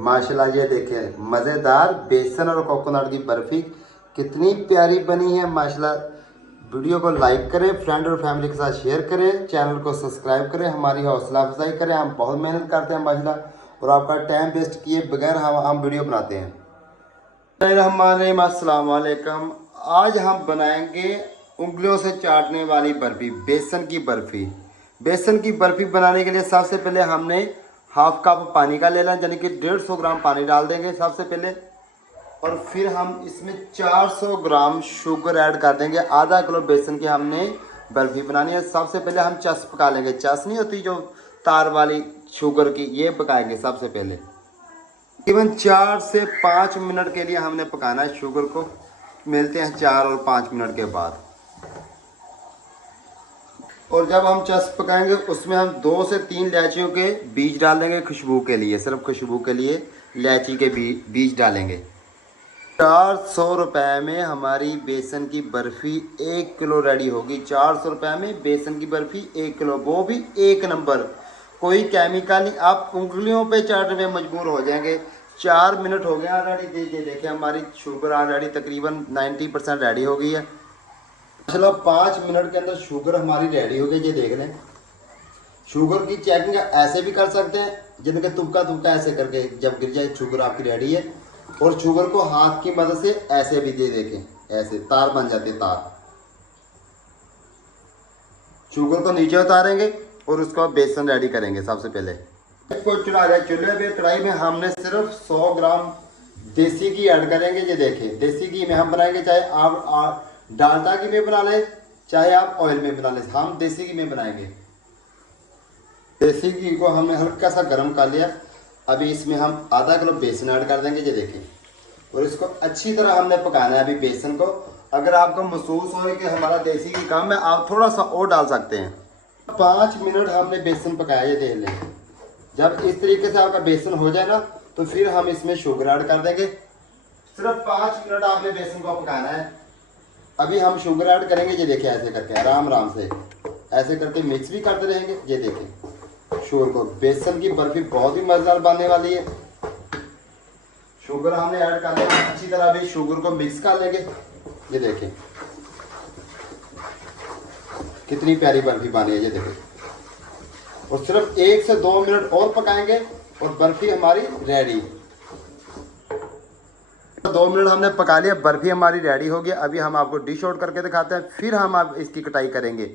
माशाल्लाह ये देखें, मज़ेदार बेसन और कोकोनट की बर्फ़ी कितनी प्यारी बनी है माशाल्लाह। वीडियो को लाइक करें, फ्रेंड और फैमिली के साथ शेयर करें, चैनल को सब्सक्राइब करें, हमारी हौसला अफजाई करें। हम बहुत मेहनत करते हैं माशाल्लाह, और आपका टाइम वेस्ट किए बगैर हम वीडियो बनाते हैं। अस्सलाम वालेकुम। आज हम बनाएंगे उंगलियों से चाटने वाली बर्फ़ी, बेसन की बर्फ़ी। बेसन की बर्फ़ी बनाने के लिए सबसे पहले हमने हाफ कप पानी का ले लेना, यानी कि 150 ग्राम पानी डाल देंगे सबसे पहले। और फिर हम इसमें 400 ग्राम शुगर ऐड कर देंगे। आधा किलो बेसन की हमने बर्फ़ी बनानी है। सबसे पहले हम चस पका लेंगे। चस नहीं होती जो तार वाली शुगर की, ये पकाएंगे सबसे पहले। तकरीबन 4 से 5 मिनट के लिए हमने पकाना है शुगर को। मिलते हैं 4 और 5 मिनट के बाद। और जब हम चस पकाएंगे उसमें हम 2 से 3 इलायचियों के बीज डाल देंगे खुशबू के लिए। सिर्फ खुशबू के लिए इलायची के बीज डालेंगे। 400 रुपये में हमारी बेसन की बर्फ़ी 1 किलो रेडी होगी। 400 रुपये में बेसन की बर्फ़ी 1 किलो, वो भी 1 नंबर, कोई केमिकल नहीं। आप उंगलियों पे चाटने में मजबूर हो जाएंगे। 4 मिनट हो गए ऑलरेडी। ये देखिए हमारी शुगर ऑलरेडी तकरीबन 90% रेडी हो गई है। चलो 5 मिनट के अंदर शुगर हमारी रेडी हो गई। ये देख लें, शुगर की चेकिंग ऐसे भी कर सकते हैं, जिनके तुबका तुबका ऐसे करके जब गिर जाए शुगर आपकी रेडी है। और शुगर को हाथ की मदद से ऐसे भी दे देखें, ऐसे तार बन जाते तार। शुगर को नीचे उतारेंगे और उसको बेसन रेडी करेंगे। सबसे पहले इसको चढ़ा रहे चूल्हे पे। कढ़ाई में हमने सिर्फ 100 ग्राम देसी घी ऐड करेंगे। ये देखें, देसी घी में हम बनाएंगे, चाहे आप डालडा घी में बना लें, चाहे आप ऑयल में बना लें। हम देसी घी में बनाएंगे। देसी घी को हमने हल्का सा गर्म कर लिया। अभी इसमें हम आधा किलो बेसन ऐड कर देंगे। ये देखें, और इसको अच्छी तरह हमने पकाना है अभी बेसन को। अगर आपको महसूस हो कि हमारा देसी घी कम है, आप थोड़ा सा और डाल सकते हैं। 5 मिनट हमने बेसन पकाया, ये देख लें। जब इस तरीके से आपका बेसन हो जाए ना, तो फिर हम इसमें शुगर ऐड कर देंगे। सिर्फ 5 मिनट आपने बेसन को पकाना है। अभी हम शुगर ऐड करेंगे। ये देखिए, ऐसे करके आराम आराम से ऐसे करके मिक्स भी करते रहेंगे। ये देखें शुगर को। बेसन की बर्फ़ी बहुत ही मज़ेदार बनने वाली है। शुगर हमने ऐड कर लिया। अच्छी तरह अभी शुगर को मिक्स कर लेंगे। ये देखें कितनी प्यारी बर्फ़ी बनी है। ये देखें, और सिर्फ 1 से 2 मिनट और पकाएंगे और बर्फ़ी हमारी रेडी। 2 मिनट हमने पका लिया, बर्फ़ी हमारी रेडी हो गई। अभी हम आपको डिश आउट करके दिखाते हैं, फिर हम आप इसकी कटाई करेंगे।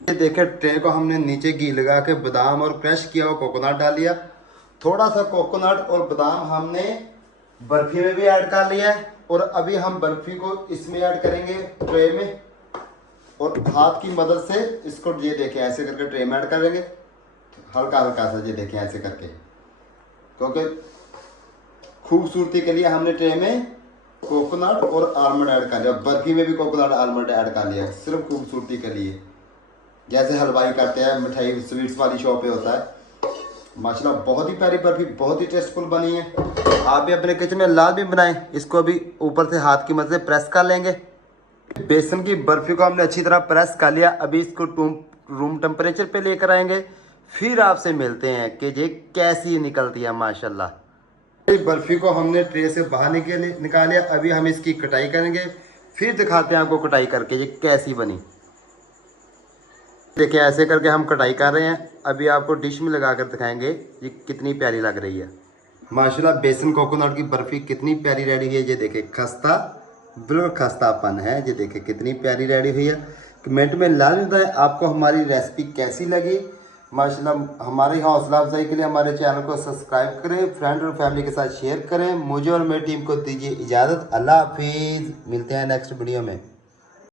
ये देखें, ट्रे को हमने नीचे घी लगा के बादाम और क्रश किया हुआ कोकोनट डाल लिया। थोड़ा सा कोकोनट और बादाम हमने बर्फ़ी में भी ऐड कर लिया है। और अभी हम बर्फ़ी को इसमें ऐड करेंगे ट्रे में, और हाथ की मदद से इसको ये देखें ऐसे करके ट्रे में ऐड करेंगे। हल्का हल्का सा, ये देखें ऐसे करके, क्योंकि खूबसूरती के लिए हमने ट्रे में कोकोनट और आलमंड ऐड कर लिया। बर्फ़ी में भी कोकोनट आलमंड ऐड कर लिया, सिर्फ खूबसूरती के लिए, जैसे हलवाई करते हैं, मिठाई स्वीट्स वाली शॉप पे होता है। माशाल्लाह बहुत ही प्यारी बर्फ़ी, बहुत ही टेस्टफुल बनी है। आप भी अपने किचन में लाल भी बनाएं। इसको भी ऊपर से हाथ की मदद से प्रेस कर लेंगे। बेसन की बर्फ़ी को हमने अच्छी तरह प्रेस कर लिया। अभी इसको रूम टेम्परेचर पे लेकर आएंगे, फिर आपसे मिलते हैं कि ये कैसी निकलती है। माशाल्लाह बर्फ़ी को हमने ट्रे से बाहर निकाल लिया। अभी हम इसकी कटाई करेंगे, फिर दिखाते हैं आपको कटाई करके ये कैसी बनी। देखिए ऐसे करके हम कटाई कर रहे हैं। अभी आपको डिश में लगा कर दिखाएंगे ये कितनी प्यारी लग रही है। माशाल्लाह बेसन कोकोनट की बर्फ़ी कितनी प्यारी रेडी हुई है। ये देखिए खस्ता, बिल्कुल खस्तापन है। ये देखिए कितनी प्यारी रेडी हुई है। कमेंट में लाजमी बताएं आपको हमारी रेसिपी कैसी लगी। माशाल्लाह हमारी हौसला अफजाई के लिए हमारे चैनल को सब्सक्राइब करें, फ्रेंड और फैमिली के साथ शेयर करें। मुझे और मेरी टीम को दीजिए इजाज़त। अल्लाह हाफिज़। मिलते हैं नेक्स्ट वीडियो में।